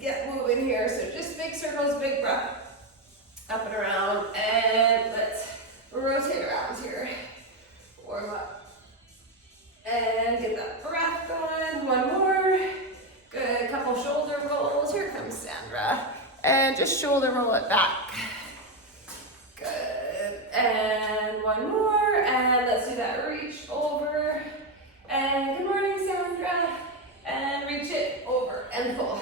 get moving here. So just big circles, big breath. Up and around, and let's rotate around here. Warm up. And get that breath going. One more. Good. Couple shoulder rolls. Here comes Sandra. And just shoulder roll it back. Good. And one more. And let's do that reach over. And good morning, Sandra. And reach it over and pull.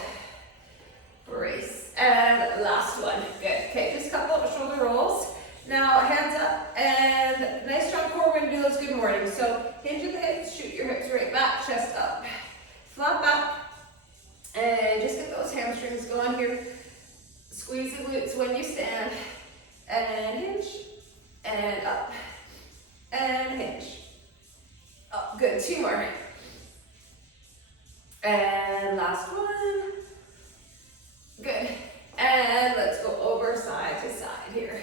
Brace. And last one. Good. Okay, just a couple of shoulder rolls. Now hands up and nice strong core. We're going to do those good mornings. So hinge at the hips, shoot your hips right back, chest up. Flat back. And just get those hamstrings going here. Squeeze the glutes when you stand. And hinge. And up. And hinge. Up. Good. Two more. And last one. Good. And let's go over side to side here.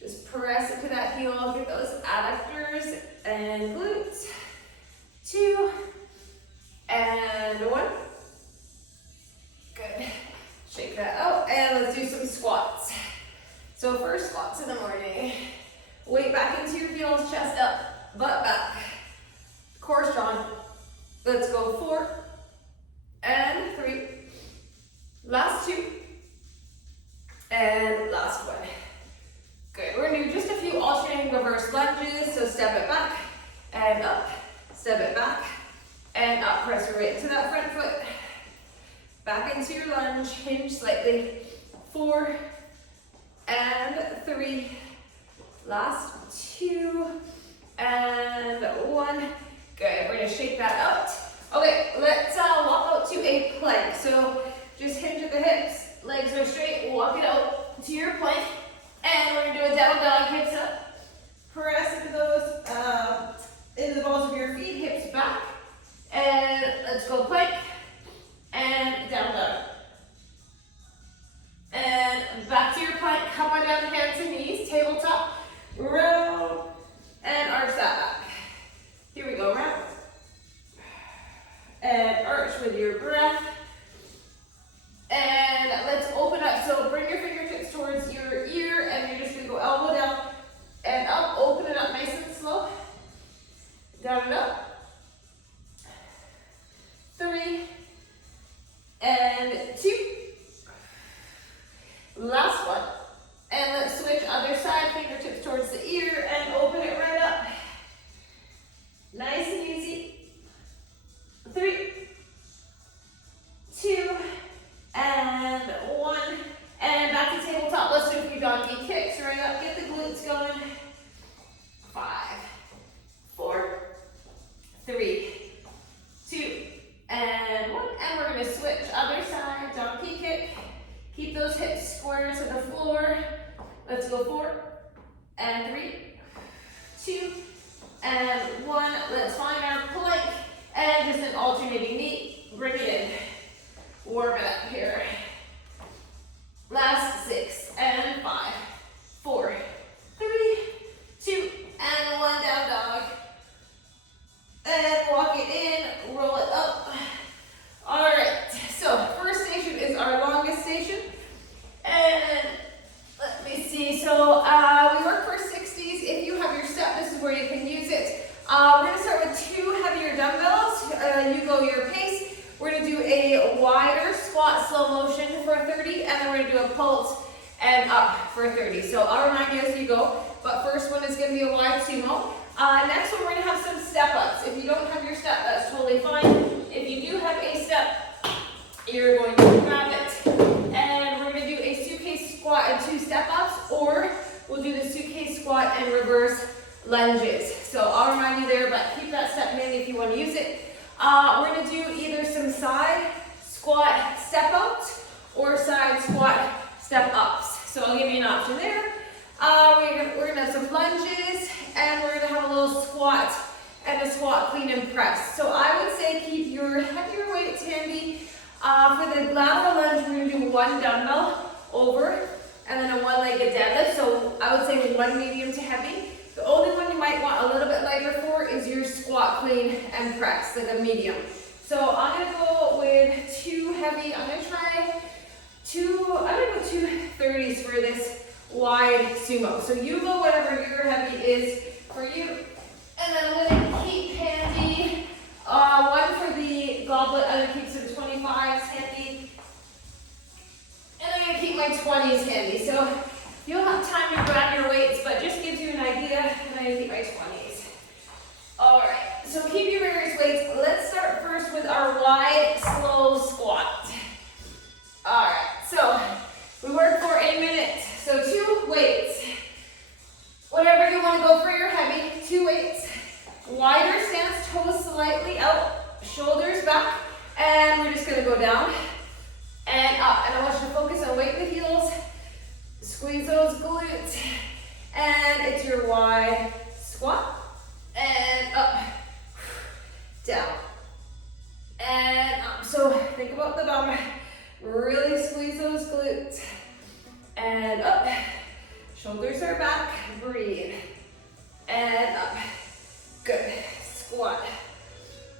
Just press into that heel. Get those adductors and glutes. 2. And 1. Good. Shake that out. And let's do some squats. So first squats in the morning. Weight back into your heels, chest up, butt back. Core strong. Let's go 4. And 3. Last 2. And last one. Good. We're going to do just a few alternating reverse lunges. So step it back and up. Step it back and up. Press your weight into that front foot. Back into your lunge. Hinge slightly. 4 and 3. Last 2 and 1. Good. We're going to shake that out. Okay, let's walk out to a plank. So just hinge at the hips. Legs are straight. Walk it out to your plank. And we're going to do a down dog, hips up. Press into those, into the balls of your feet, hips back. And let's go plank. And down dog. And back to your plank. Come on down, hands and knees, tabletop. Round. And arch that back. Here we go, round. And arch with your breath. And let's open up. So bring your fingertips towards your ear and you're just going to go elbow down and up. Open it up nice and slow. Down and up. 3 and 2. Last one. And let's switch other side. Fingertips towards the ear and open it right up. Nice and easy. 3, 2, and 1, and back to tabletop. Let's do a few donkey kicks right up. Get the glutes going. 5, 4, 3, 2, and 1. And we're going to switch other side. Donkey kick. Keep those hips square to the floor. Let's go 4 and 3, 2, and 1. Let's find our plank and just an alternating knee. Bring it in. Warm it up here. Last 6 and 5, 4, 3, 2, and 1. Down dog. And walk it in, roll it up. All right, so first station is our longest station. And let me see, so we work for 60s. If you have your step, this is where you can use it. We're gonna start with 2 heavier dumbbells. You go your pace. We're going to do a wider squat slow motion for 30, and then we're going to do a pulse and up for 30. So I'll remind you as you go, but first one is going to be a wide sumo. Next one, we're going to have some step-ups. If you don't have your step, that's totally fine. If you do have a step, you're going to grab it. And we're going to do a suitcase squat and 2 step-ups, or we'll do the suitcase squat and reverse lunges. So I'll remind you there, but keep that step handy if you want to use it. We're going to do either some side squat step outs or side squat step ups. So I'll give you an option there. We're going to have some lunges, and we're going to have a little squat and a squat clean and press. So I would say keep your heavier weights handy. For the lateral lunge, we're going to do 1 dumbbell over and then a 1-legged deadlift. So I would say 1 medium to heavy. The only one you might want a little bit lighter for is your squat clean and press, like a medium. So I'm going to go with 2 heavy. I'm going to try for this wide sumo. So you go whatever your heavy is for you. And then I'm gonna keep handy, one for the goblet, I'm gonna keep some 25s handy. And I'm gonna keep my 20s handy. So you'll have time to grab your weights, but just gives you an idea, and I'm gonna keep my 20s. All right, so keep your various weights. Let's start first with our wide, slow squat. All right, so we work for a minute. So 2 weights. Whatever you want to go for your heavy, 2 weights. Wider stance, toes slightly out, shoulders back, and we're just gonna go down and up. And I want you to focus on weight in the heels, squeeze those glutes, and it's your wide squat, and up, down, and up. So think about the bottom, really squeeze those glutes, and up, shoulders are back, breathe, and up, good, squat.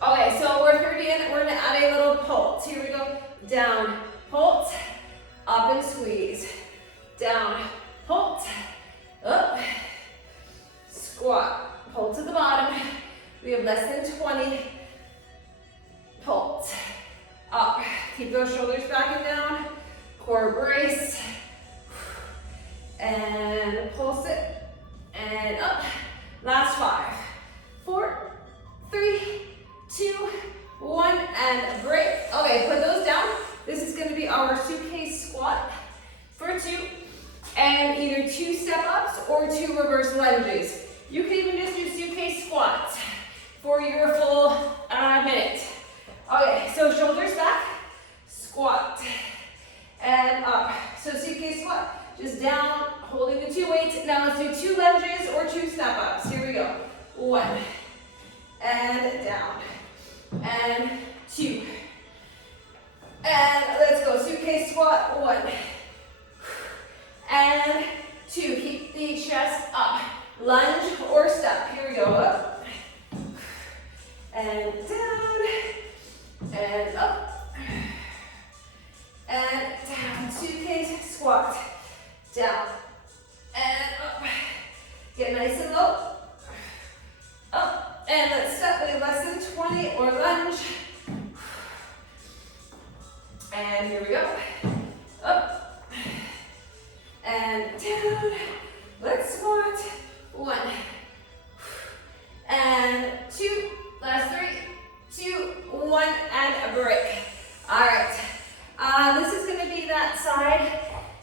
Okay, so we're 30 in, we're gonna add a little pulse. Here we go, down, pulse, up and squeeze, down, pulse, up, squat, pull to the bottom. We have less than 20, pulse, up. Keep those shoulders back and down, core brace, and pulse it, and up. Last 5, 4, 3, 2, 1, and break. Okay, put those down. This is gonna be our suitcase squat for 2, and either 2 step-ups or 2 reverse lunges. You can even just do suitcase squats for your full minute. Okay, so shoulders back, squat, and up. So suitcase squat, just down, holding the 2 weights. Now let's do 2 lunges or 2 step-ups. Here we go. 1, and down, and 2. And let's go, suitcase squat, 1, and 2. Keep the chest up. Lunge or step. Here we go, up, and down, and up, and down. Suitcase squat, down, and up. Get nice and low, up, and let's step with less than 20 or lunge. And here we go, up, and down. Let's squat, 1, and 2, last 3, 2, 1, and a break. All right, this is gonna be that side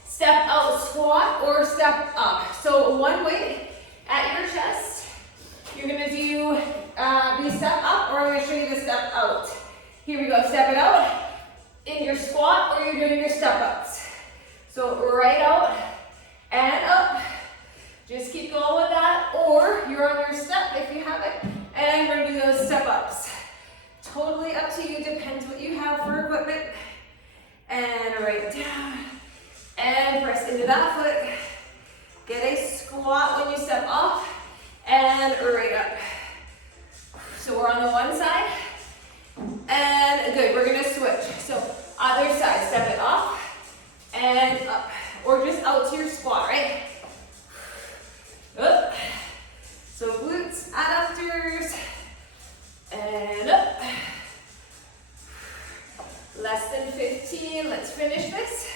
step out squat or step up. So 1 weight at your chest. You're gonna do the step up, or I'm gonna show you the step out. Here we go, step it out in your squat, or you're doing your step ups. So right out and up. Just keep going with that, or you're on your step if you have it, and we're gonna do those step ups. Totally up to you, depends what you have for equipment. And right down, and press into that foot. Get a squat when you step off, and right up. So we're on the one side, and good, we're gonna switch. So other side, step it off, and up, or just out to your squat, right? Up. So glutes, adductors, and up. Less than 15, let's finish this.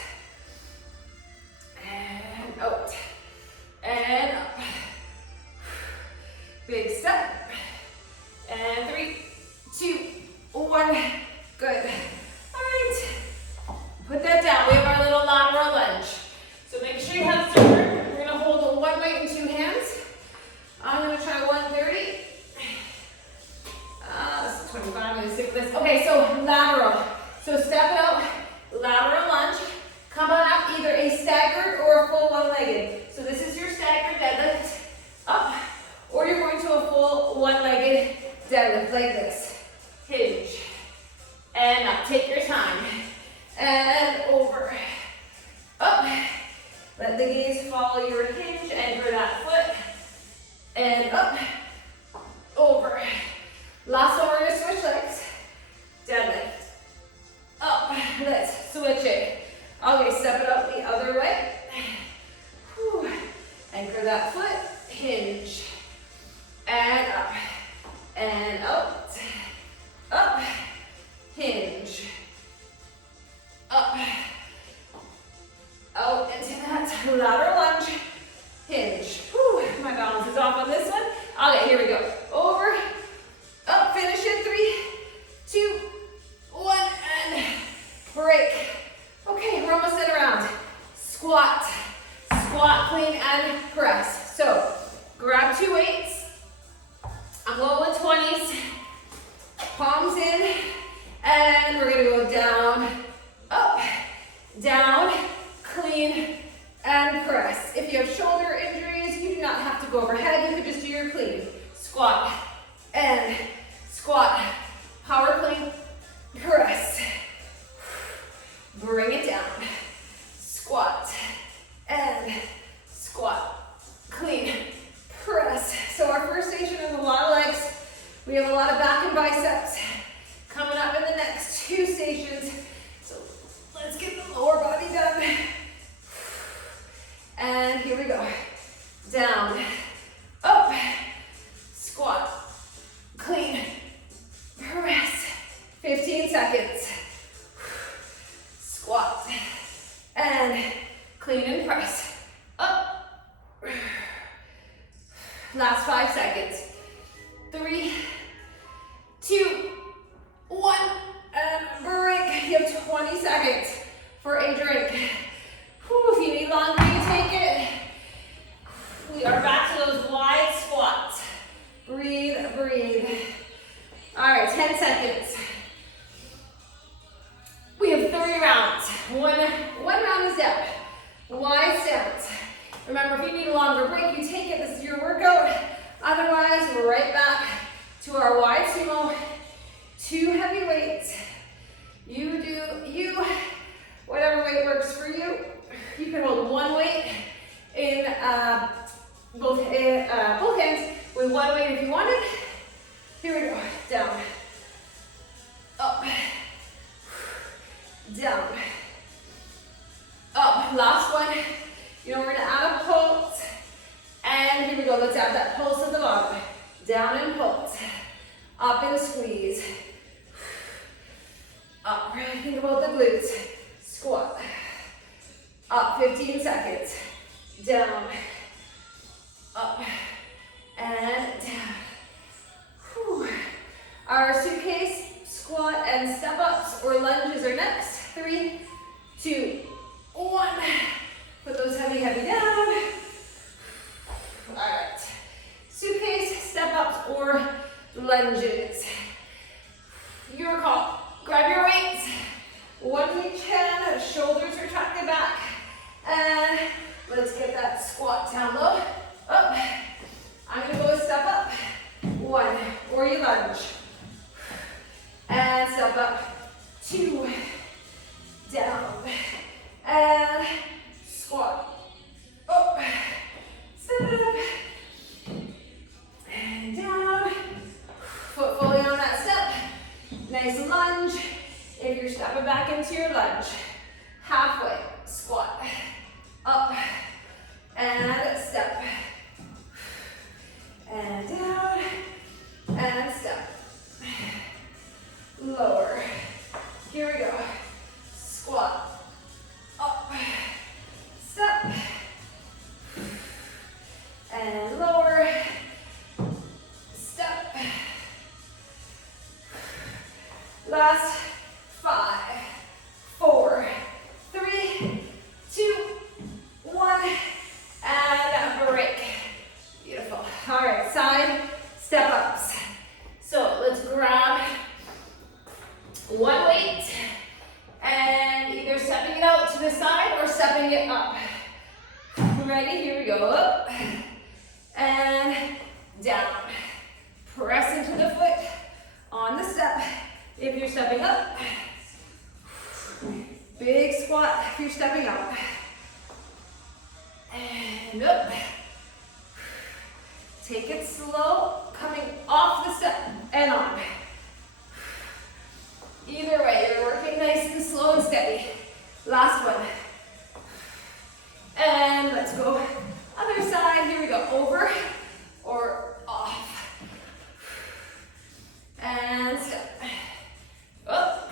And out, and up. Big step, and 3, 2, 1, good. All right, put that down. We have our little lateral lunge. So make sure you have some room. We're gonna hold 1 weight in 2 hands. I'm gonna try 130. This is 25, I'm gonna stick with this. Okay, so lateral. So step it out, lateral lunge. Come on up, either a staggered or a full one-legged. So this is your staggered deadlift, up, or you're going to a full one-legged deadlift like this. Hinge, and up, take your time. And over, up. Let the gaze follow your hinge, anchor that foot, and up, over. Last one, we're gonna switch legs. Deadlift, up, let's switch it. Okay, step it up the other way. up, out into that ladder lunge, hinge. Whew, my balance is off on this one. Okay, here we go. Over, up, finish in 3, 2, 1, and break. Okay, we're almost in a round. Squat, squat, clean, and press. So, grab 2 weights. I'm going with 20s. Palms in, and we're gonna go down, up, down, clean, and press. If you have shoulder injuries, you do not have to go overhead. You could just do your clean. Squat, and squat, power clean, press. Bring it down. Squat, and squat, clean, press. So our first station is a lot of legs. We have a lot of back and biceps coming up in the next 2 stations. So let's get the lower body done. And here we go. Down, up, squat, clean, press. 15 seconds. Squat, and clean and press. Up. Last 5 seconds. 3, 2, 1, and break. You have 20 seconds for a drink. Whew, if you need longer, you take it. We are back to those wide squats. Breathe, breathe. All right, 10 seconds. We have 3 rounds. One round is down. Wide stance. Remember, if you need a longer break, you take it. This is your workout. Otherwise, we're right back to our wide sumo. 2 heavy weights. You do you. Whatever weight works for you. You can hold 1 weight in both hands with 1 weight if you wanted. Here we go. Down. Up. Down. Up. Last one. You know, we're going to add a pulse. And here we go. Let's add that pulse at the bottom. Down and pulse. Up and squeeze. Up. Really think about the glutes. Squat. Up. 15 seconds. Down. Up. And down. Whew. Our suitcase, squat, and step ups or lunges are next. 3, 2, 1. Put those heavy down. All right. Suitcase, step ups, or lunges. Your call. Grab your weights. 1 each hand. Shoulders are tucked back. And let's get that squat down low. Up. I'm going to go a step up. 1. Or you lunge. And step up. 2. Down. And squat. Up. Step up. And down. Foot fully on that step. Nice lunge. If you're stepping back into your lunge. Halfway. Squat. Up. And step. And down. And step. Lower. Here we go. Squat. Up. Step. And lower. Step. Last 5, 4, 3, 2, 1, and break. Beautiful. All right, side step ups. So let's grab 1 weight and either stepping it out to the side or stepping it up. Ready? Here we go. Up and down. Press into the foot on the step. If you're stepping up, big squat if you're stepping up. And up. Take it slow, coming off the step and on. Either way, you're working nice and slow and steady. Last one. And let's go other side. Here we go. Over or off. And step. Up.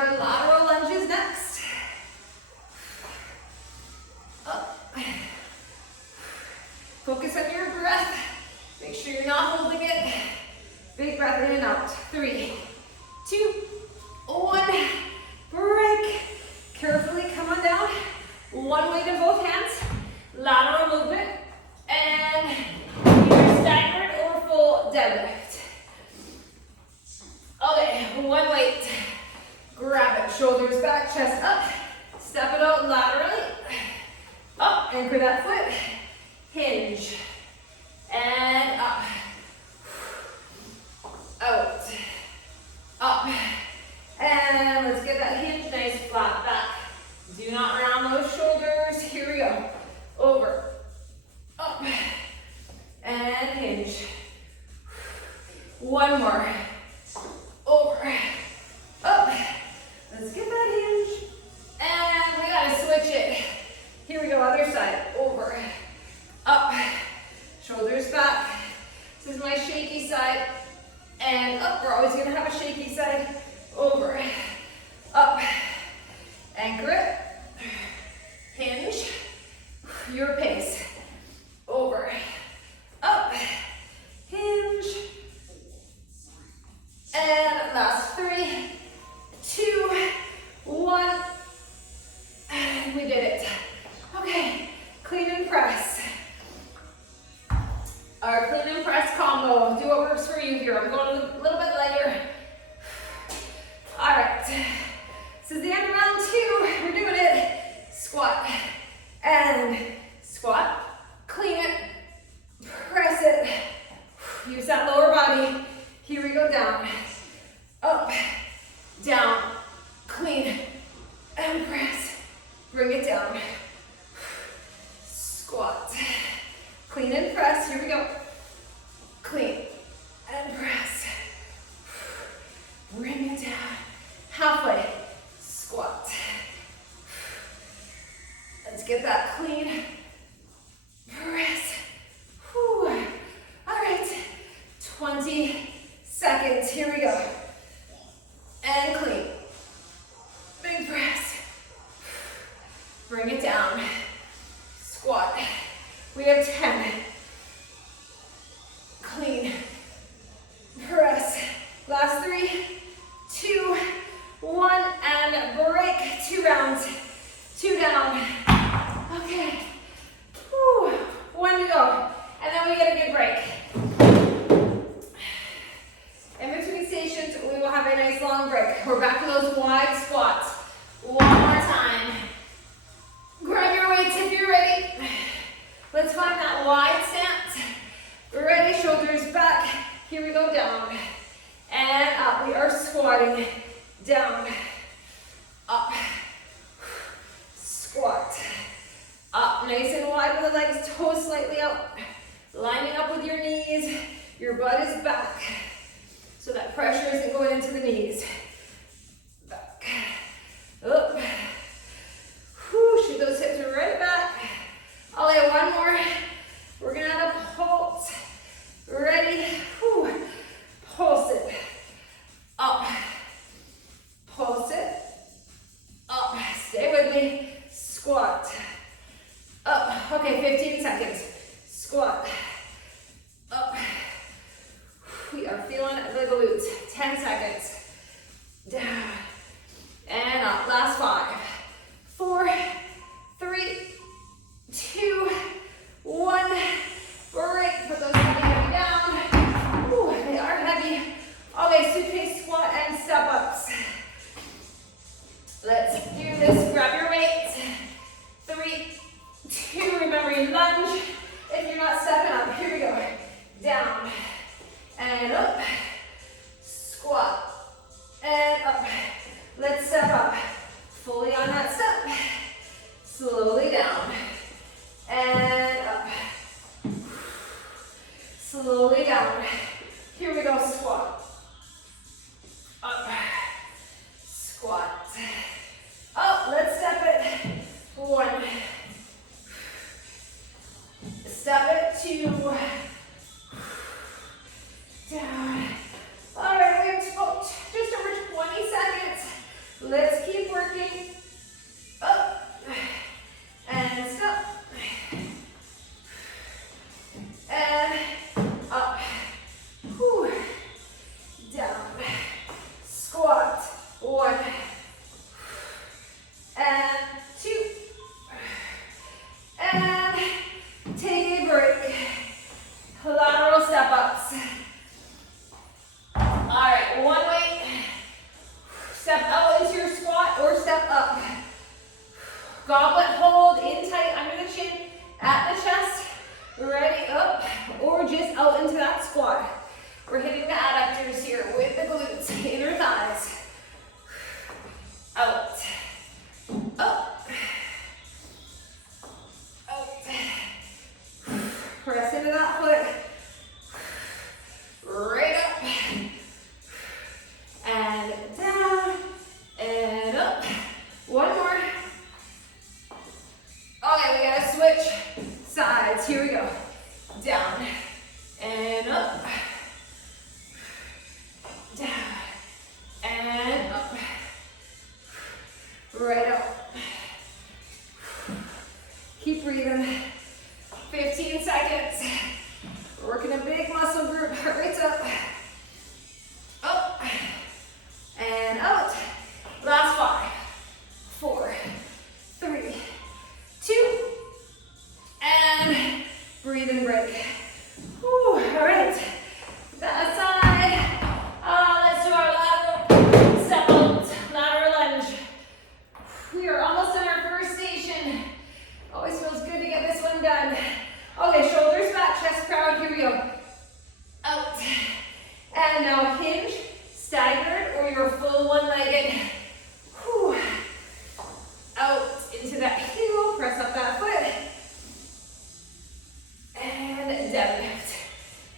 our lateral lunges next. Up. Focus on your breath. Make sure you're not holding it. Big breath in and out. 3, 2, 1. Break. Carefully come on down. One weight in both hands. Lateral movement. And either staggered or full deadlift. Okay, one weight. Grab it. Shoulders back, chest up. Step it out laterally. Up. Anchor that foot. Hinge. And up. Out. Up. And let's get that hinge nice flat back. Do not round those shoulders. Here we go. Over. Up. And hinge. One more. Over. Up. Let's get that hinge. And we gotta switch it. Here we go, other side. Over. Up. Shoulders back. This is my shaky side. And up. We're always gonna have a shaky side. Over. Up. Anchor it. Hinge. Your pace. Over. Up. Hinge. And last 3, 2, 1. And we did it. Okay, clean and press. Our clean and press combo. Do what works for you here. I'm going a little bit lighter. All right. This is the end of round 2. We're doing it. Squat and squat. Clean it. Press it. Use that lower body. Here we go, down, up, down, clean, and press. Bring it down. Squat. Clean and press. Here we go. Clean and press. Bring it down. Halfway. Squat. Let's get that clean. Press. Whew. All right. 20 seconds. Here we go. And clean. Big press. Bring it down. Squat. We have 10. Clean. Press. Last 3, 2, 1, and break. 2 rounds. 2 down. Okay. Whew. 1 to go. And then we get a good break. In between stations, we will have a nice long break. We're back to those wide squats. One more time. Grab your weights if you're ready. Let's find that wide stance. Ready, shoulders back. Here we go, down. And up. We are squatting. Down. Up. Squat. Up. Nice and wide with the legs, toes slightly out. Lining up with your knees. Your butt is back. So that pressure isn't going into the knees. Back. Up. Whew, shoot those hips right back. I'll lay one more. We're gonna add a pulse. Ready? Whew. Pulse it. Up. Pulse it. Up. Stay with me. Squat. Up. Okay, 15 seconds. Squat. Up. We are feeling the glutes. 10 seconds. Down. And up. Last 5. 4, 3, 2, 1. Break. Put those heavy down. Ooh, they are heavy. Okay, suitcase squat and step ups. Let's do this. Grab your weights. 3, 2. Remember you lunge. If you're not stepping up, here we go. Down. And up, squat, and up. Let's step up. Fully for your full one-legged. Whew. Out into that heel, press up that foot. And deadlift.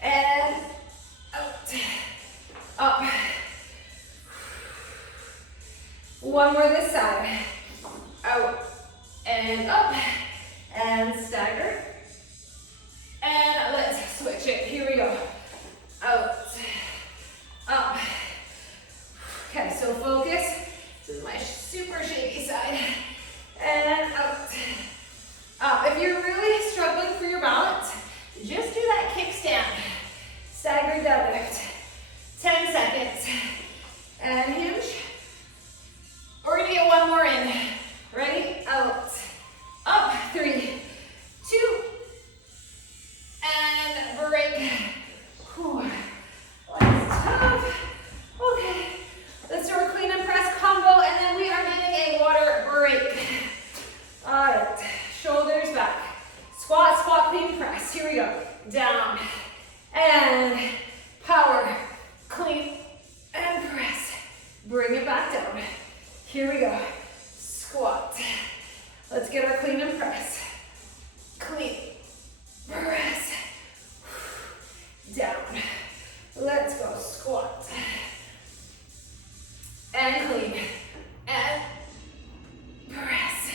And out. Up. One more this side. Out. And up. And stagger. And let's switch it. Here we go. Out. Up. Okay, so focus. This is my super shaky side. And out. Up. If you're really struggling for your balance, just do that kickstand. Stagger deadlift. 10 seconds. And hinge. We're gonna get one more in. Ready? Out. Up. 3, 2, and break. Whew. That's tough. Okay. Let's do our clean and press combo, and then we are getting a water break. All right. Shoulders back. Squat, squat, clean press. Here we go. Down. And power. Clean and press. Bring it back down. Here we go. Squat. Let's get our clean and press. Clean. Press. Down. Let's go. Squat. And clean. And press.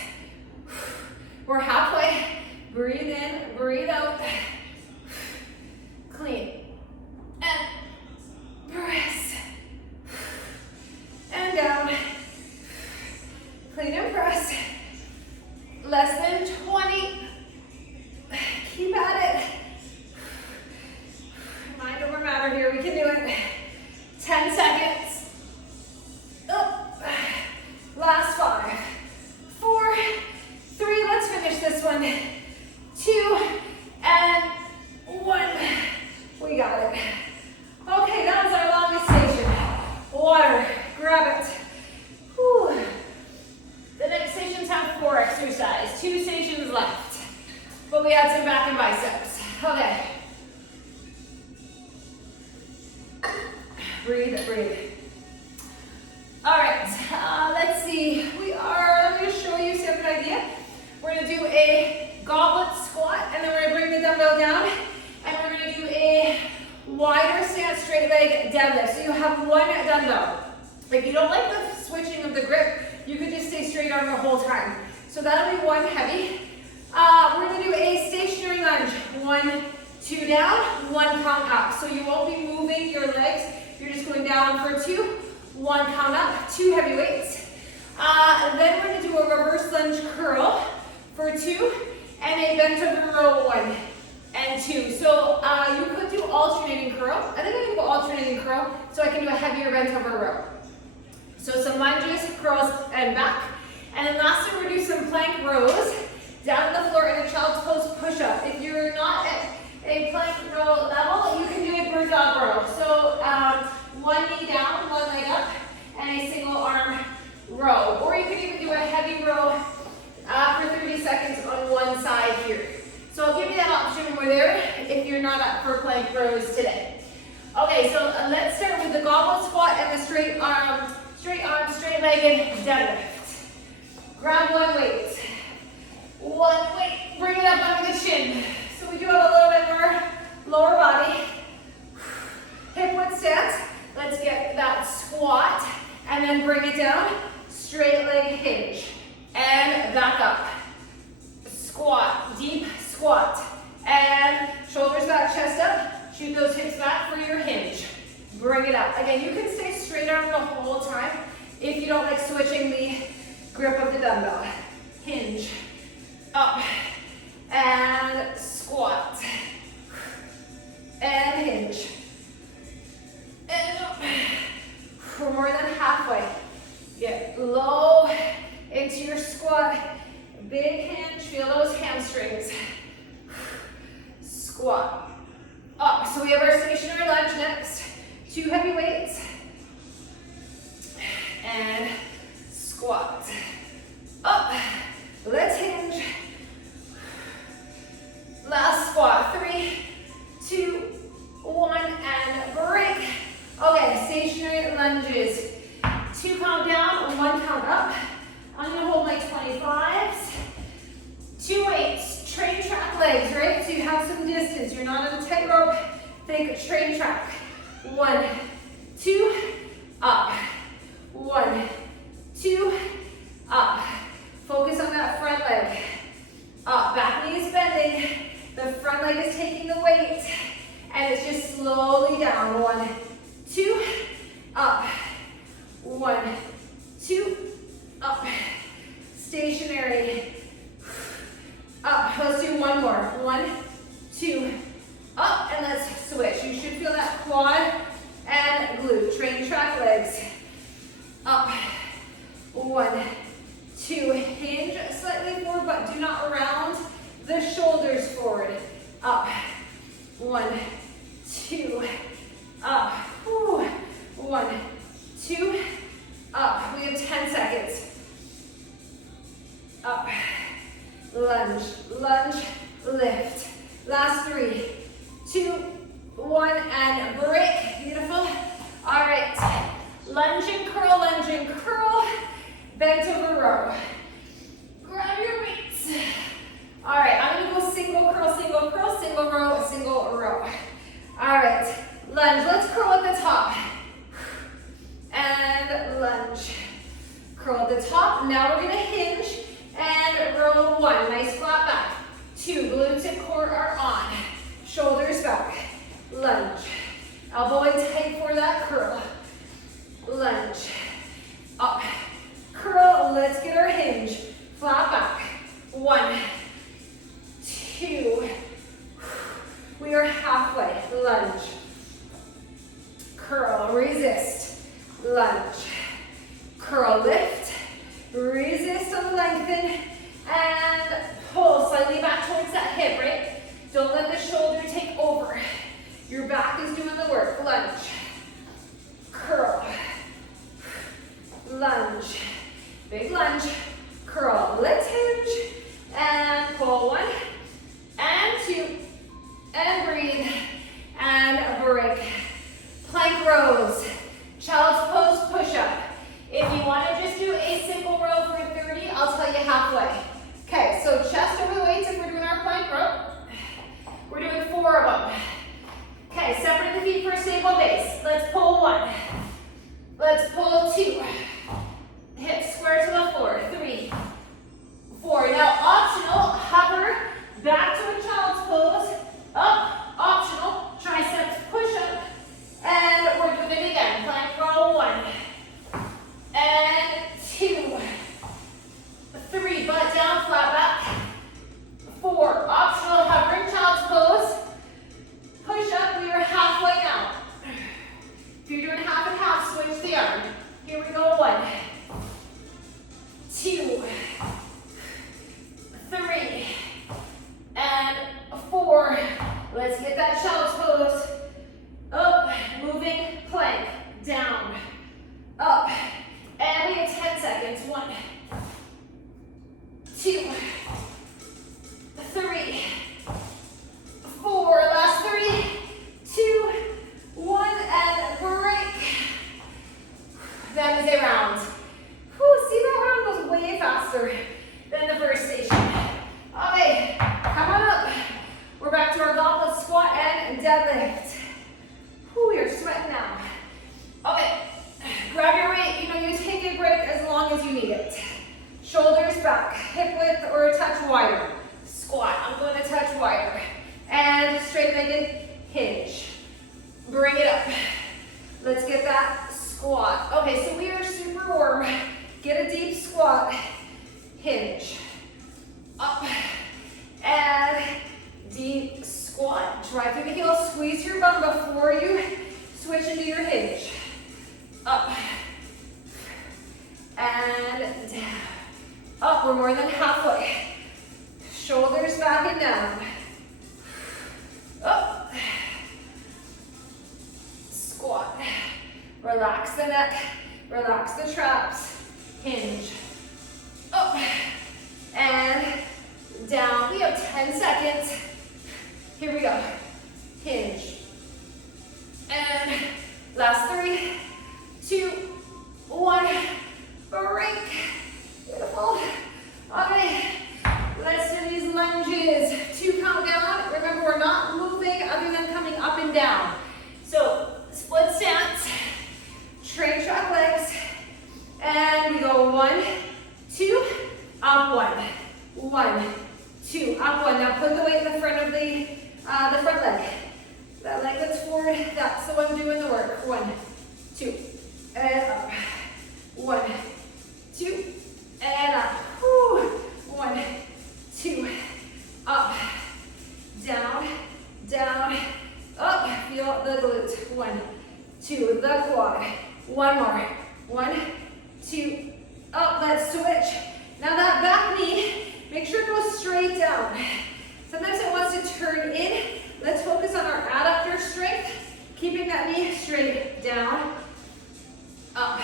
We're halfway. Breathe in, breathe out. Clean. And press. And down. Clean and press. Less than 20. Keep at it. Mind over matter here. We can do it. 10 seconds. Up. Last 5, 4, 3. Let's finish this one. 2 and 1. We got it. Okay, that was our longest station. Water. Grab it. Whew. The next stations have core exercise. 2 stations left. But we had some back and biceps. Okay. Breathe, breathe. All right, let's see. Let me just show you, so you have an idea. We're gonna do a goblet squat, and then we're gonna bring the dumbbell down, and we're gonna do a wider stance, straight leg deadlift. So you have one dumbbell. If you don't like the switching of the grip, you could just stay straight arm the whole time. So that'll be one heavy. We're gonna do a stationary lunge. 1, 2 down, 1 count up. So you won't be moving your legs. You're just going down for 2, 1 count up, 2 heavy weights. Then we're gonna do a reverse lunge curl for 2, and a bent over row 1 and 2. So you could do alternating curl. I think I can go alternating curl, so I can do a heavier bent over row. So some lunges, curls, and back. And then lastly, we're gonna do some plank rows down on the floor in a child's pose push-up. If you're not at a plank row level, you can do a bird dog row. So 1 knee down, 1 leg up, and a single arm row. Or you can even do a heavy row for 30 seconds on one side here. So I'll give you that option when we're there if you're not up for plank rows today. Okay, so let's start with the goblet squat and the straight arm, straight-legged deadlift. Grab one weight. One weight, bring it up under the chin. So we do have a little bit more lower body. Hip width stance. Let's get that squat and then bring it down. Straight leg hinge. And back up. Squat, deep squat. And shoulders back, chest up. Shoot those hips back for your hinge. Bring it up. Again, you can stay straight arm the whole time if you don't like switching the grip of the dumbbell. Hinge. Up. And squat. And hinge. And up. We're more than halfway. Get low into your squat. Big hinge. Feel those hamstrings. Squat. Up. So we have our stationary lunge next. 2 heavy weights. And squat. Up. Let's hinge. Last squat. 3, 2, 1, and break. Okay, stationary lunges. 2 count down, 1 count up. I'm gonna hold my 25s. 2 weights, train track legs, right? So you have some distance. You're not on a tightrope. Think train track. 1, 2, up. 1, 2, up. Focus on that front leg. Up, back knee is bending. The front leg is taking the weight. And it's just slowly down. 1, 2, up. 1, 2, up. Stationary. Up. Let's do one more. 1, 2, up. And let's switch. You should feel that quad and glute. Train track legs. Up. 1, 2. Hinge slightly forward, but do not round the shoulders forward. Up. 1, 2. Up. 1, 2. Up. We have 10 seconds. Up. Lunge, lunge, lift. Last 3, 2, 1, and break. Beautiful. All right. Lunge and curl, lunge and curl. Bent over row. Grab your weights. All right, I'm gonna go single curl, single curl, single row, single row. All right, lunge. Let's curl at the top. And lunge. Curl at the top. Now we're gonna hinge and row 1. Nice flat back. 2, glutes and core are on. Shoulders back. Lunge. Elbow in tight for that curl. Lunge. Up. Curl. Let's get our hinge. Flat back. 1, 2. We are halfway. Lunge. Curl. Resist. Lunge. Curl. Lift. Resist and lengthen. And pull slightly back towards that hip, right? Don't let the shoulder take over. Your back is doing the work. Lunge. Curl. Lunge. Big lunge. Curl. Let's hinge. And pull 1. And 2. And breathe. And break. Plank rows. Child's pose push-up. If you want to just do a simple row for 30, I'll tell you halfway. Okay, so chest over the weights if we're doing our plank row. We're doing 4 of them. Okay, separate the feet for a stable base. Let's pull 1. Let's pull 2. Hips square to the floor. 3, 4. Now optional, hover back to a child's pose. Up, optional, triceps push up. And we're doing it again. Plank row 1. And 2. 3, butt down, flat back. 4, optional hovering child's pose. Push up, we are halfway now. If you're doing half and half, switch the arm. Here we go, 1, 2, 3, and 4. Let's get that child's pose. Up, moving plank, down, up. And we have 10 seconds. 1, 2, 3, 4. Last 3, 2, 1, and break. That is a round. Whew, see, that round was way faster than the first station. Okay, come on up. We're back to our gauntlet squat and deadlift. Whew, we are sweating now. Okay, grab your weight. You know, you take a break as long as you need it. Shoulders back, hip width or a touch wider. Squat, I'm going to touch wider. And straight-legged hinge. Bring it up. Let's get that squat. Okay, so we are super warm. Get a deep squat. Hinge. Up. And deep squat. Drive through the heels. Squeeze your bum before you switch into your hinge. Up. And down. Up, we're more than halfway. Shoulders back and down. Up. Squat. Relax the neck. Relax the traps. Hinge. Up. And down. We have 10 seconds. Here we go. Hinge. And last 3, 2, 1. 1, 2, up 1. 1, 2, up 1. Now put the weight in the front of the front leg. That leg that's forward, that's the one doing the work. 1, 2, and up. 1, 2, and up. Whew. 1, 2, up, down, down, up. Feel the glute. 1, 2, the quad. One more. 1, 2, up. Let's switch. Now that back knee, make sure it goes straight down. Sometimes it wants to turn in. Let's focus on our adductor strength, keeping that knee straight. Down, up,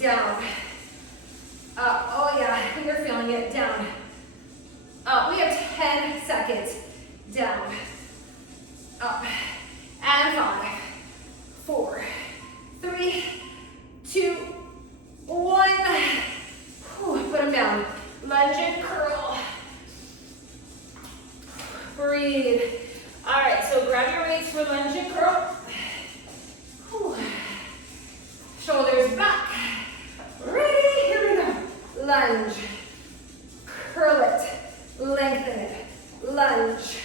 down, up. Oh yeah, I think you're feeling it. Down, up. We have 10 seconds. Down, up, and 5, 4, 3, 2, 1. Whew, put them down. Lunge and curl. Breathe. All right, so grab your weights for lunge and curl. Whew. Shoulders back. Ready? Here we go. Lunge. Curl it. Lengthen it. Lunge.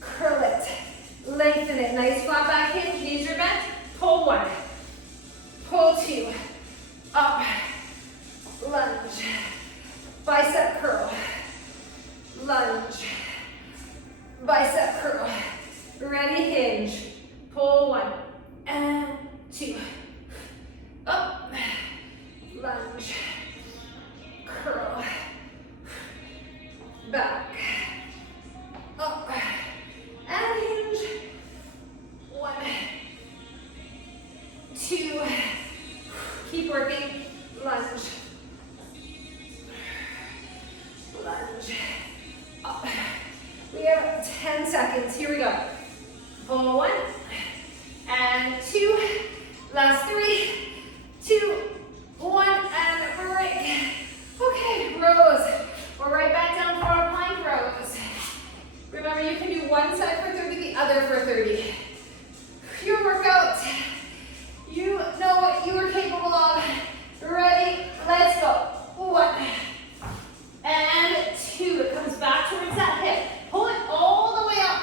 Curl it. Lengthen it. Nice flat back hinge. Knees are bent. Pull 1. Pull 2. Up. Lunge. Bicep curl. Lunge. Bicep curl. Ready, hinge. Pull 1 and 2. Up. Lunge. Curl. Back. Up. And hinge. 1, 2. Keep working. Lunge. Lunge. Up. We have 10 seconds. Here we go. Pull 1 and 2. Last 3, 2, 1, and break. Okay, rows. We're right back down for our plank rows. Remember, you can do one side for 30, the other for 30. Your workout. You know what you are capable of. Ready? Let's go. 1 and 2. It comes back towards that hip. Pull it all the way up.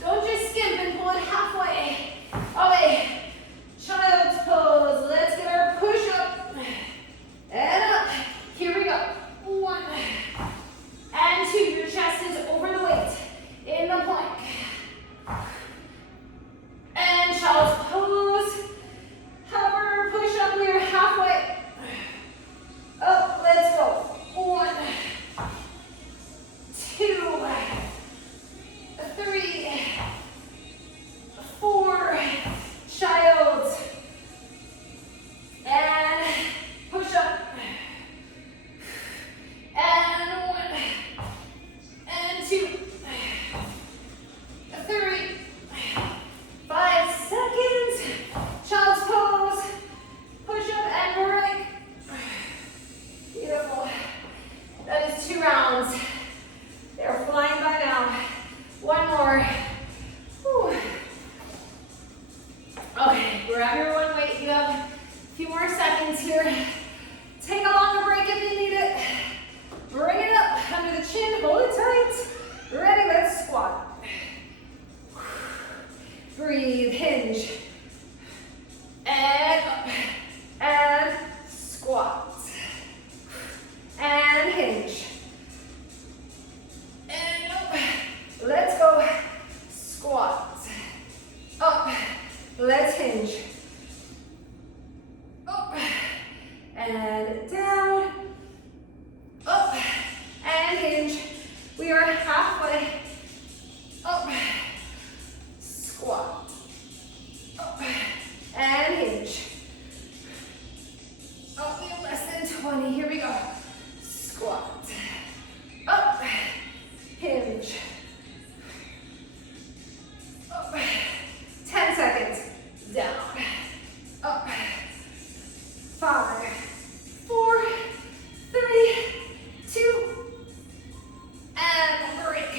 Don't just skimp and pull it halfway. Away. Child's pose. Let's get our push up. And up. Here we go. 1 and 2. Your chest is over the weight in the plank. And child's pose. Hover, push up. We are halfway. Up. Let's go. 1, 2, 3, 4, child, and push up, and 1, and 2, 3, 5 seconds, child's pose, push up and break. Beautiful. That is 2 rounds. They're flying by now. 1 more. Whew. Okay, grab your one weight. You have a few more seconds here. Take a longer break if you need it. Bring it up under the chin. Hold it tight. Ready? Let's squat. Breathe. Hinge. And up. And squat. And hinge. And up. Let's go. Squat. Up. Let's hinge. Up. And down. Up. And hinge. We are halfway. Up. Squat. Up. And hinge. Up. We have less than 20. Here we go. Squat. Up. Hinge. Up. 10 seconds. Down. Up. 5, 4, 3, 2, and break.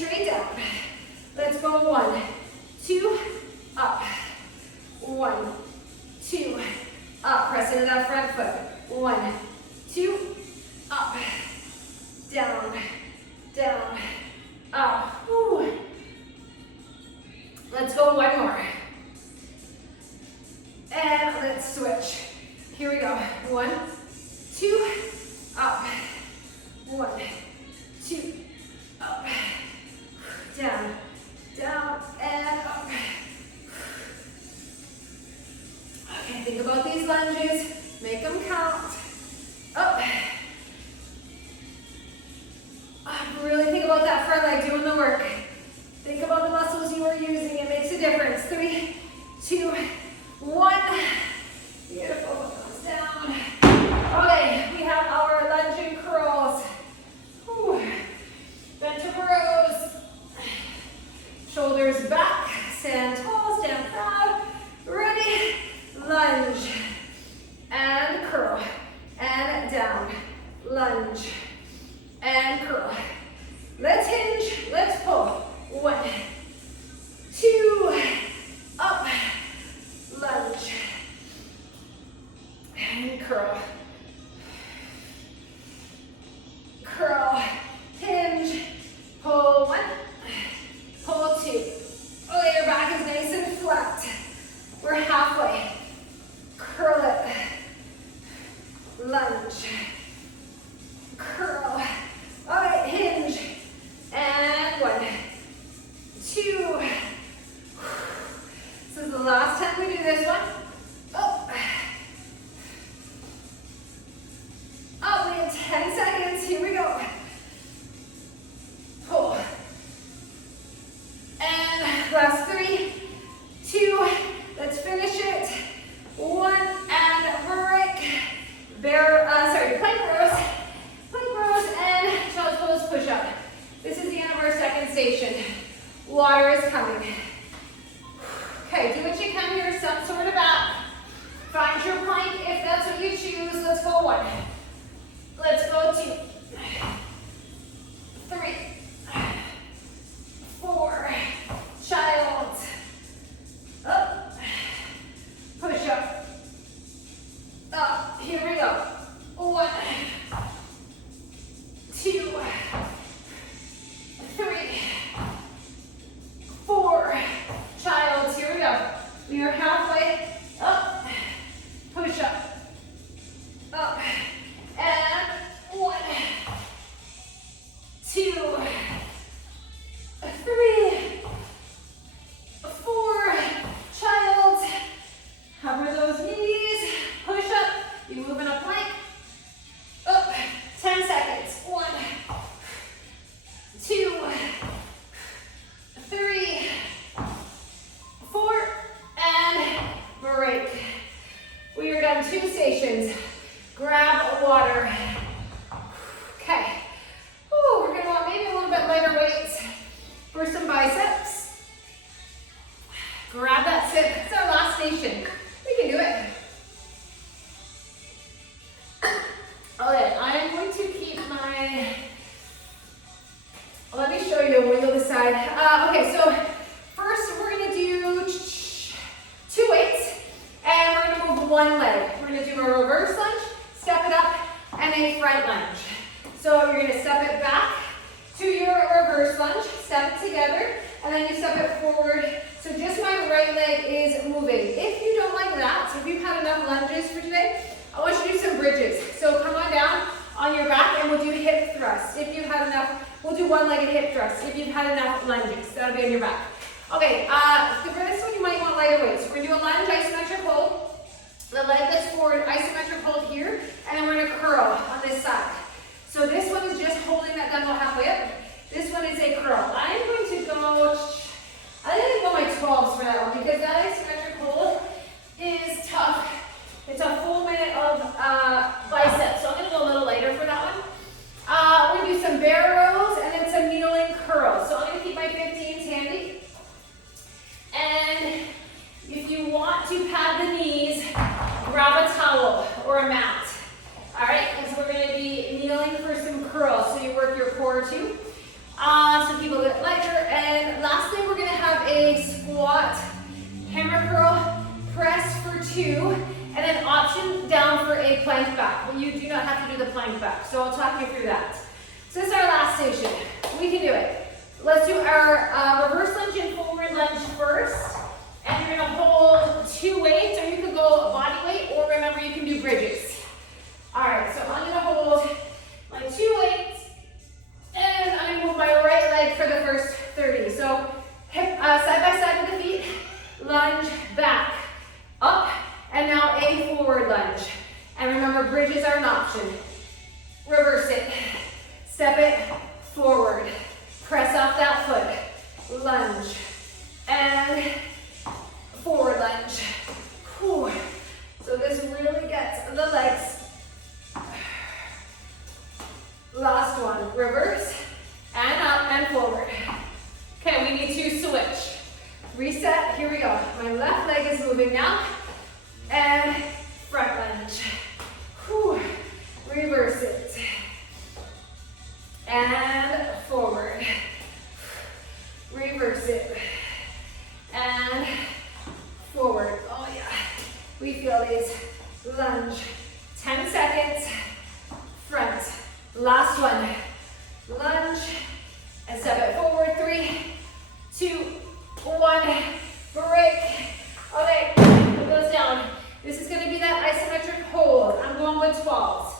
straight down. Let's go 1, 2, up. 1, 2, up. Press into that front foot. 1, 2, up. Down, down, up. Woo. Let's go one more. And let's switch. Here we go. 1, 2, up. 1, 2, up. Down, down, and up. Okay, think about these lunges. Make them count. Up. Really think about that front leg doing the work. Think about the muscles you are using. It makes a difference. 3, 2, 1. Beautiful. Goes down. Okay, we have our lunge and curls. Whew. Bent over rows. Shoulders back. Stand tall. Stand proud. Ready. Lunge. And curl. And down. Lunge. And curl. Let's hinge. Let's pull. 1, 2, up. Lunge. And curl. Curl. Hinge. Pull 1. Pull 2. Oh, your back is nice and flat. We're halfway. Curl it. Lunge. Curl. All right, hinge. And 1, 2. This is the last time we do this one. Up. Up, we have 10 seconds. Here we go. Pull. And last 3, 2. Let's finish it. 1, and break. Plank rows. Plank rows and child's pose push-up. This is the end of our second station. Water is coming. Okay, do what you can here, some sort of back. Find your plank if that's what you choose. Let's go 1. Let's go 2. 3. 4. Child. Up. Push up. Up. Here we go. 1. 2. 3. 4. Childs. Here we go. We are halfway. Up. Push up. Up. And 1. 2. 3. 4. Childs. Cover those knees. Push up. You move in a plank. Up. 10 seconds. 1. 2. 3. 4. And break. We are done 2 stations. Grab water. Okay. Ooh, we're going to want maybe a little bit lighter weights for some biceps. Grab that sit. It's our last station. We can do it. Okay, I am going to keep my, let me show you when you'll decide. Okay, so first we're going to do 2 weights, and we're going to move 1 leg. We're going to do a reverse lunge, step it up, and a front lunge. So you're going to step it back to your reverse lunge, step it together, and then you step it forward. So just my right leg is moving. If you don't like that, so if you've had enough lunges for today, I want you to do some bridges. So come on down on your back and we'll do hip thrusts. If you've had enough, we'll do 1-legged hip thrusts. If you've had enough lunges, that'll be on your back. Okay, for this one you might want lighter weights. We're gonna do a lunge, isometric hold. The leg that's forward, isometric hold here, and then we're gonna curl on this side. So this one is just holding that dumbbell halfway up. This one is a curl. I'm going to go, I think I'm going to go my 12s for that one because that isometric hold is tough. It's a full minute of biceps, so I'm going to go a little lighter for that one. We're going to do some bear rows and then some kneeling curls. So I'm going to keep my 15s handy. And if you want to pad the knees, grab a towel or a mat. All right, because we're going to be kneeling for some curls. So you work your core too. So keep a little light plank back. Well, you do not have to do the plank back, so I'll talk you through that. So this is our last station. We can do it. Let's do our reverse lunge and forward lunge first. And you're gonna hold 2 weights, or you could go body weight, or remember you can do bridges. All right, so I'm gonna hold my 2 weights, and I'm gonna move my right leg for the first 30. So hip side by side with the feet, lunge back, up, and now a forward lunge. And remember, bridges are an option. Reverse it, step it forward, press off that foot, lunge, and forward lunge. Whew. So this really gets the legs. Last one, reverse, and up and forward. Okay, we need to switch. Reset, here we go. My left leg is moving now, and front lunge. Whew. Reverse it, and forward. Reverse it, and forward. Oh yeah, we feel these. Lunge, 10 seconds, front. Last one, lunge, and step it forward. 3, 2, 1, break. Okay, put those down. This is gonna be that isometric hold. I'm going with 12s.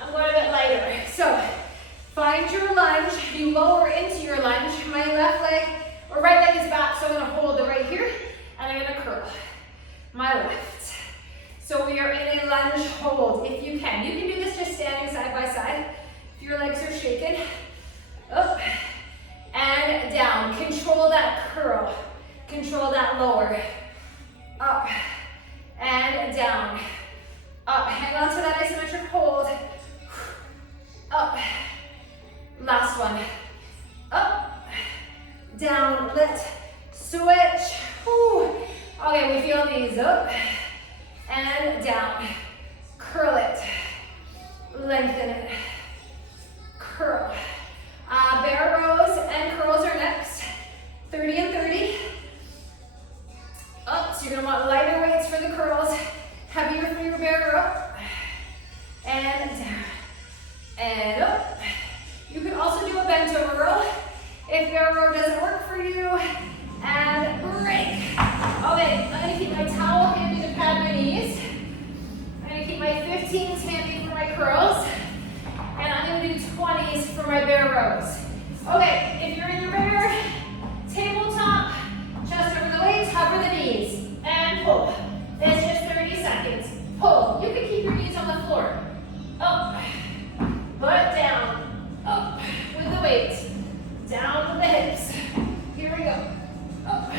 I'm going a bit lighter. So, find your lunge, you lower into your lunge. My left leg, or right leg is back, so I'm gonna hold it right here, and I'm gonna curl my left. So we are in a lunge hold, if you can. You can do this just standing side by side. If your legs are shaken, up and down. Control that curl, control that lower. Up and down. Up, hang on to that isometric hold. Up, last one. Up, down, lift, switch. Whew. Okay, we feel these, up and down. Curl it, lengthen it, curl. Bear rows and curls are next. 30 and 30. Up, so you're gonna want lighter weights for the curls, heavier for your bear row. And down, and up. You can also do a bent over row if bear row doesn't work for you. And break. Okay, I'm gonna keep my towel handy to pad my knees. I'm gonna keep my 15s handy for my curls. And I'm gonna do 20s for my bear rows. Okay, if you're in your bear, tabletop, chest over the legs, hover the knees, and pull. It's just 30 seconds. Pull. You can keep your knees on the floor. Up, butt down, up with the weight, down with the hips. Here we go. Up.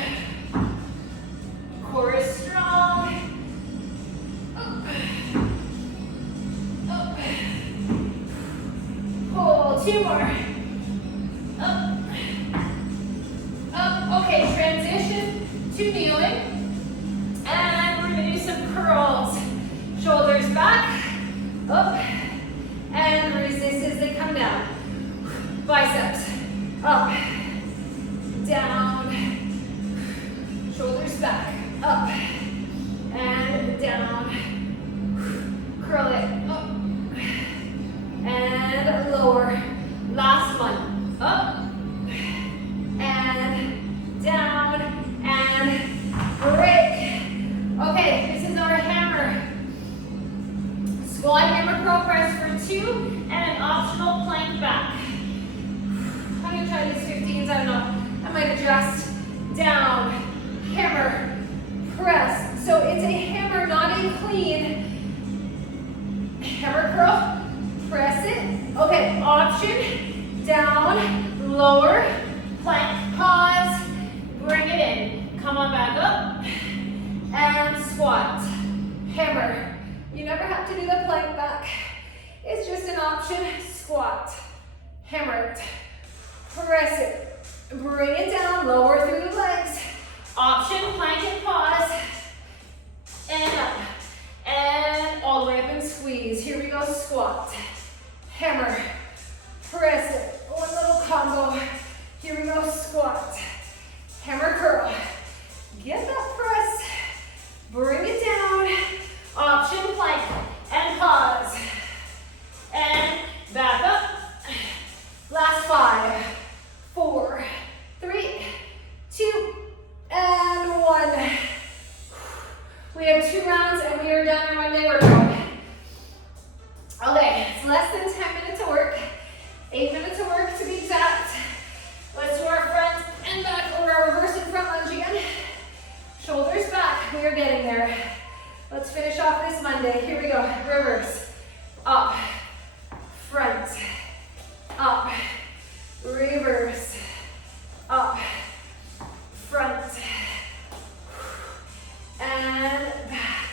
Core is strong. Up. Up. Pull. 2 more. Up. Up. Okay, transition to kneeling. And we're gonna do some curls. Shoulders back. Up. And resist as they come down. Biceps. Up. Down. Shoulders back. Up. And down. Curl it. Up. And lower. Last one. Up. And down. And break. Okay, this is our hammer. Squat hammer curl press for 2 and an optional plank back. I'm gonna try these 15s, I don't know. I might adjust. Down, hammer, press. So it's a hammer, not a clean. Hammer curl, press it. Okay, option, down, lower, plank, pause, bring it in. Come on back up, and squat, hammer. You never have to do the plank back. It's just an option. Squat, hammer it, press it, bring it down, lower through the legs. Option, plank and pause, and up, and all the way up and squeeze. Here we go, squat, hammer, press it, one little combo. Here we go, squat, hammer curl. Get that press, bring it down, option, plank, and pause. finish off this Monday. Here we go. Reverse. Up. Front. Up. Reverse. Up. Front. And back.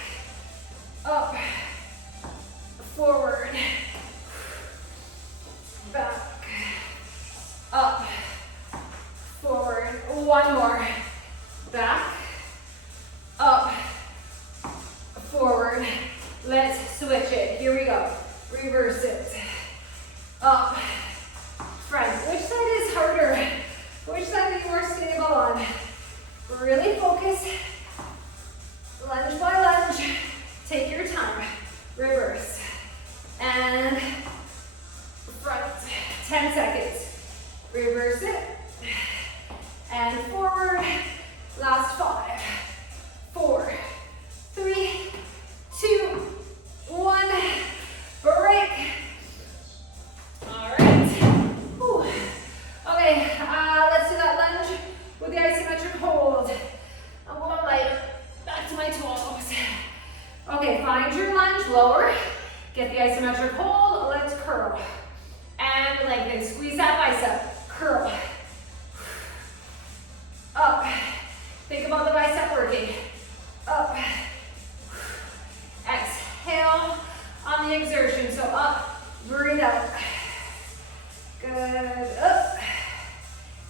Up. Forward. Back. Up. Forward. One more. Back. Up. Forward. Let's switch it. Here we go. Reverse it. Up. Front. Which side is harder? Which side are you more stable on? Really focus. Lunge by lunge. Take your time. Reverse. And front. 10 seconds. Reverse it. And forward. Last 5, 4, 3, 2, 1. Break. All right. Whew. Okay, let's do that lunge with the isometric hold. I'm going lighter. Back to my toes. Okay, find your lunge, lower. Get the isometric hold. Let's curl. And lengthen. Squeeze that bicep. Curl. Up. Think about the bicep working. Up. Exhale on the exertion. So up, breathe out. Good. Up.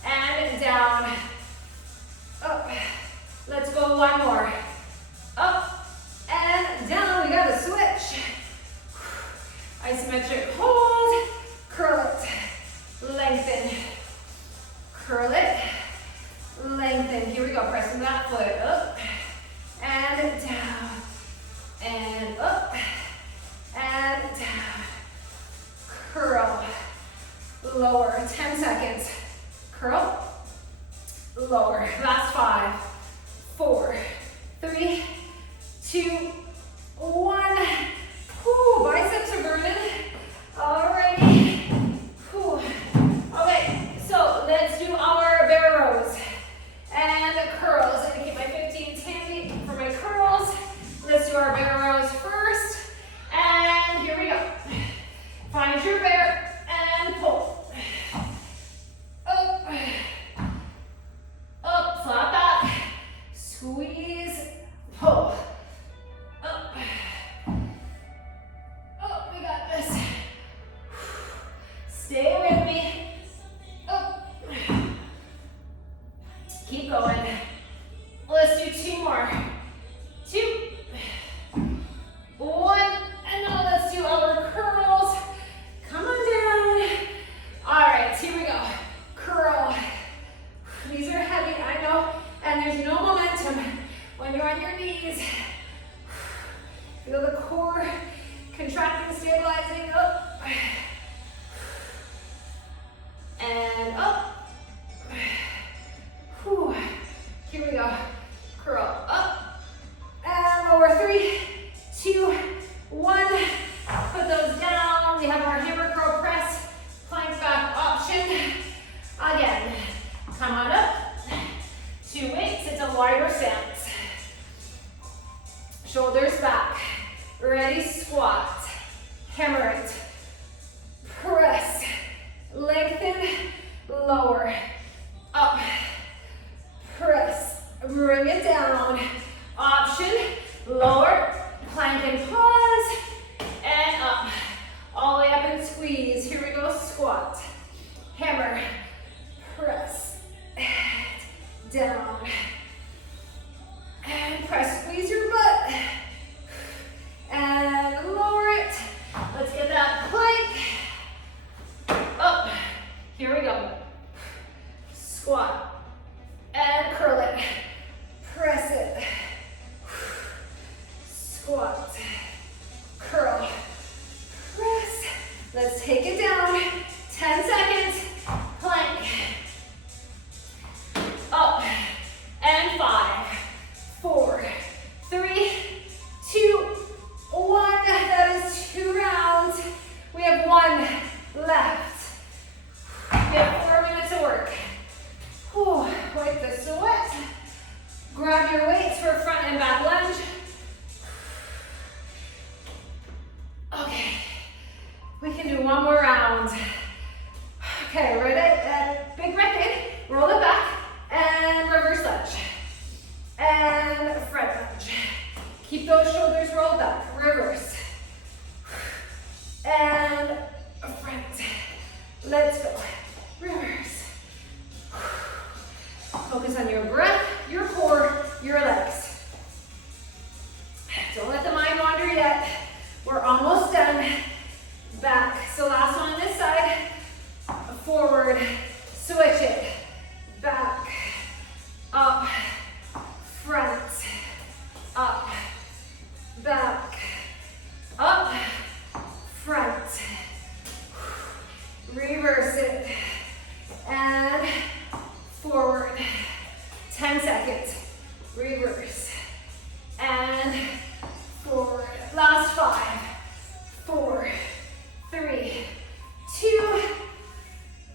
And down. Up. Let's go one more. Up and down. We gotta switch. Isometric hold. Curl it. Lengthen. Curl it. Lengthen. Here we go. Pressing that foot up and down and up and down. Curl. Lower. 10 seconds. Curl. Lower. Last 5, 4, 3, 2, 1. Whew, biceps are burning. Alrighty. Whew. Okay, so let's do our bear rows and curls. I'm gonna keep my 15s handy for my curls. Let's do our bear rows first. And here we go. Find your bear and pull. Up. Up, flat back. Squeeze, pull. Up. Up, we got this. Stay with me. Up. Keep going. Let's do 2 more. 2, 1, and now let's do our curls. Come on down. All right, here we go. Curl. These are heavy, I know, and there's no momentum when you're on your knees. Feel the core contracting, stabilizing. Up. And up. Whew. Here we go. Curl up. And lower. 3, 2, 1. Put those down. We have our hammer curl press. Plank back option. Again. Come on up. 2 weights. It's a wider stance. Shoulders back. Ready, squat. Hammer it. Press. Lengthen. Lower. Up. Press. Bring it down. Option. Lower. Plank and pause. And up. All the way up and squeeze. Here we go. Squat. Hammer. Press. Down. And press. Squeeze your butt. And lower it. Let's get that plank. Up. Here we go. Squat. And curl it. Press it. Squat. Curl. Press. Let's take it down. 10 seconds. Plank. Up. And 5, 4, 3, 2, 1. That is 2 rounds. We have 1 left. We have 4 minutes of work. Whew. Wipe the sweat. Grab your weights for front and back lunge. Focus on your breath, your core, your legs. Don't let the mind wander yet. We're almost done. Back. So last one on this side. Forward. Switch it. Back. Up. Front. Up. Back. Up. Front. Reverse it. And forward. 10 seconds. Reverse. And forward. Last 5, 4, 3, 2,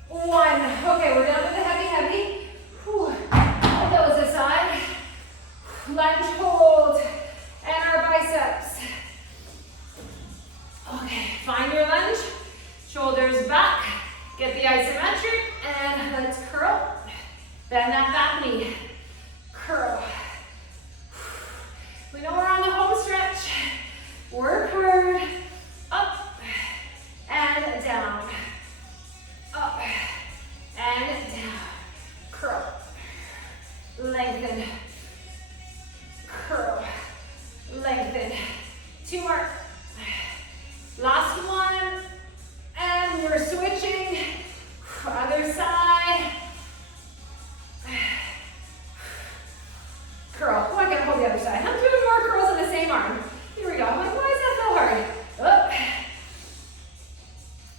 1. Okay, we're done with the heavy. Whew. Put those aside. Lunge, hold, and our biceps. Okay, find your lunge. Shoulders back. Get the isometric, and let's curl. Bend that back knee. Curl. We know we're on the home stretch. Work hard. Up and down. Up and down. Curl. Lengthen. Curl. Lengthen. 2 more. Last one. And we're switching. Other side. Curl. Oh, I gotta hold the other side. I'm doing more curls on the same arm. Here we go. I'm like, why is that so hard? Up.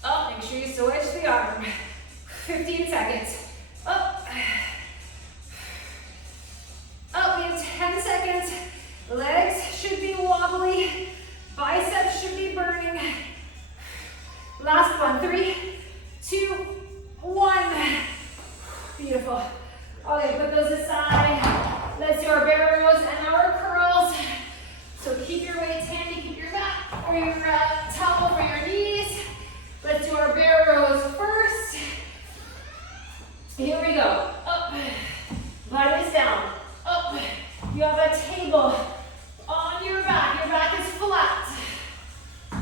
Up. Make sure you switch the arm. 15 seconds. Up. Up. We have 10 seconds. Legs should be wobbly. Biceps should be burning. Last one. 3, 2, 1. Beautiful. Okay, put those aside. Let's do our bear rows and our curls. So keep your weights handy, keep your mat or your towel for your knees. Let's do our bear rows first. Here we go. Up. Butt is down. Up. You have a table on your back. Your back is flat.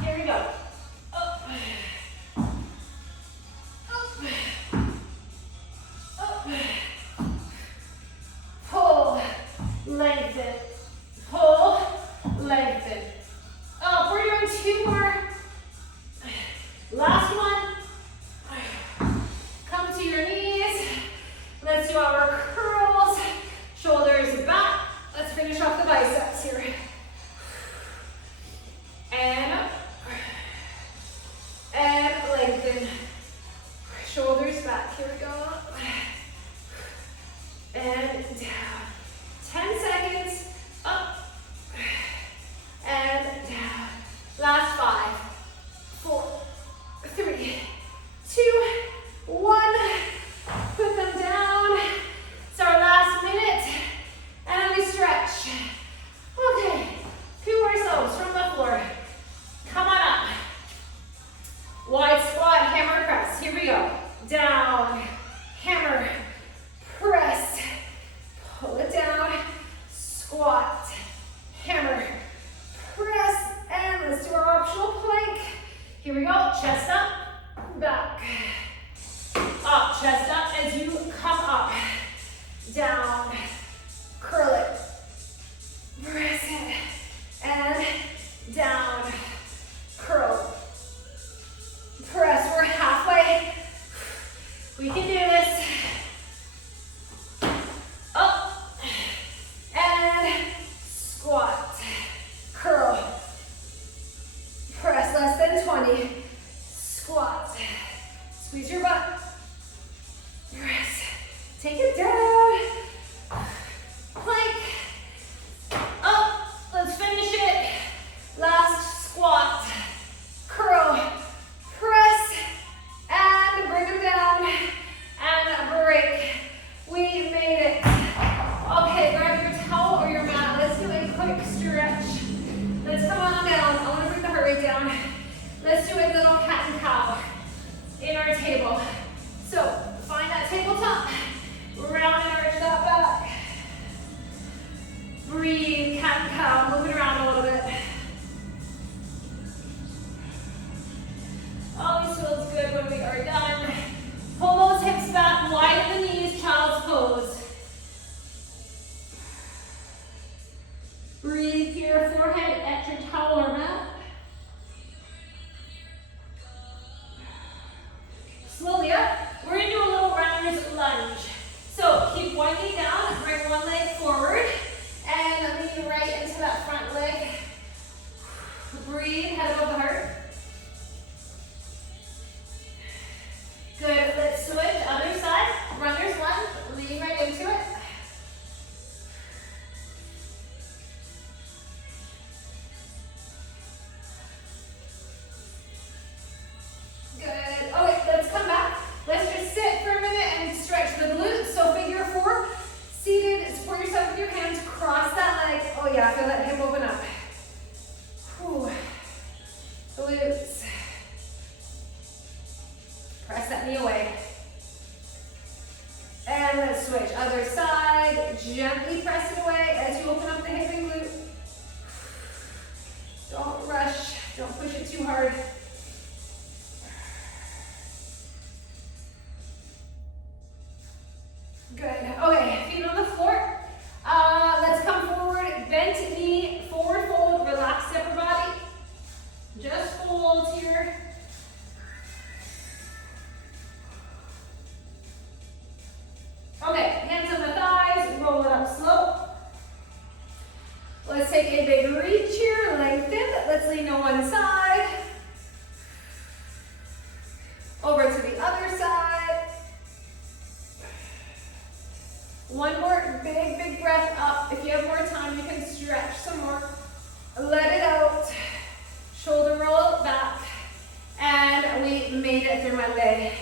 Here we go. Up. Up. Up. Pull, lengthen, pull, lengthen. Up, we're doing 2 more. Last one. Come to your knees. Let's do our curls. Shoulders back. Let's finish off the biceps here. And up. And lengthen. Shoulders back. Here we go. And down. 10 seconds. Up. And down. Last 5, 4, 3, 2, 1. Put them down. It's our last minute. And we stretch. Okay. Poo ourselves from the floor. Come on up. Wide squat, hammer press. Here we go. Down. Hammer. Press. Pull it down. Squat. Hammer. Press. And let's do our optional plank. Here we go. Chest up. Back. Up. Chest up as you come up. Down. Curl it. Press it. And down. Curl. Press. We're halfway. We can do this. Up. And squat. Curl. Press less than 20. Squat. Squeeze your butt. Press. Take it down. Plank. Up. Let's finish it. Last squat. Curl. Press. And bring them down. And break. We made it. Okay, grab your towel or your mat. Let's do a quick stretch. Let's come on down. I want to bring the heart rate down. Let's do a little cat and cow in our table. So find that tabletop. Round winding down, bring one leg forward and lean right into that front leg. Breathe, head above the heart. Good, let's switch, other side. Runner's lunge, lean right into it. Good. Okay, let's come back. Let's just sit for a minute and stretch the glutes. So figure four, seated, support yourself with your hands, cross that leg. Oh yeah, feel that hip open up. Whew. Glutes. Press that knee away. And let's switch. Other side. Gently press it away as you open up the hip and glute. Don't rush. Don't push it too hard. Good. Okay, feet on the floor. Let's come forward. Bent knee, forward fold, relax the upper body. Just hold here. Okay, hands on the thighs, roll it up slow. Let's take a big reach here, lengthen. Let's lean to one side. Over to the other side. One more big breath up. If you have more time, you can stretch some more. Let it out. Shoulder roll back. And we made it through my leg.